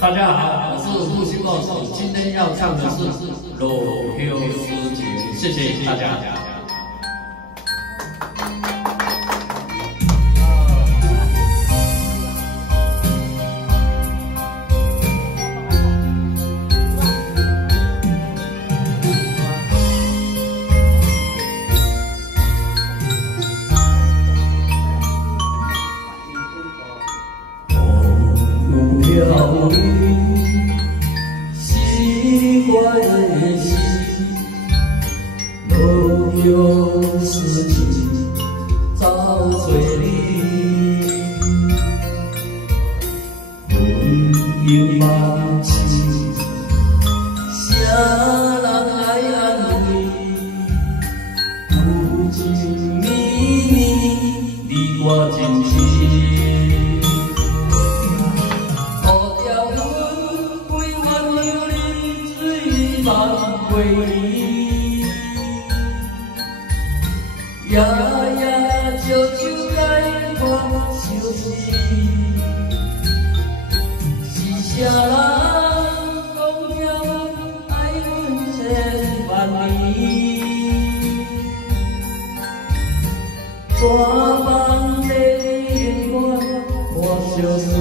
大家好，我是木星 boss， 今天要唱的是《老乡思情》，谢谢大家。 了你喜欢的心，老乡思情走做你，问应望情，啥人来安慰？有情绵绵，你我真亲。 过年，夜夜悄悄解脱相思，是啥人讲了爱阮千万年？怎放在永远我相随？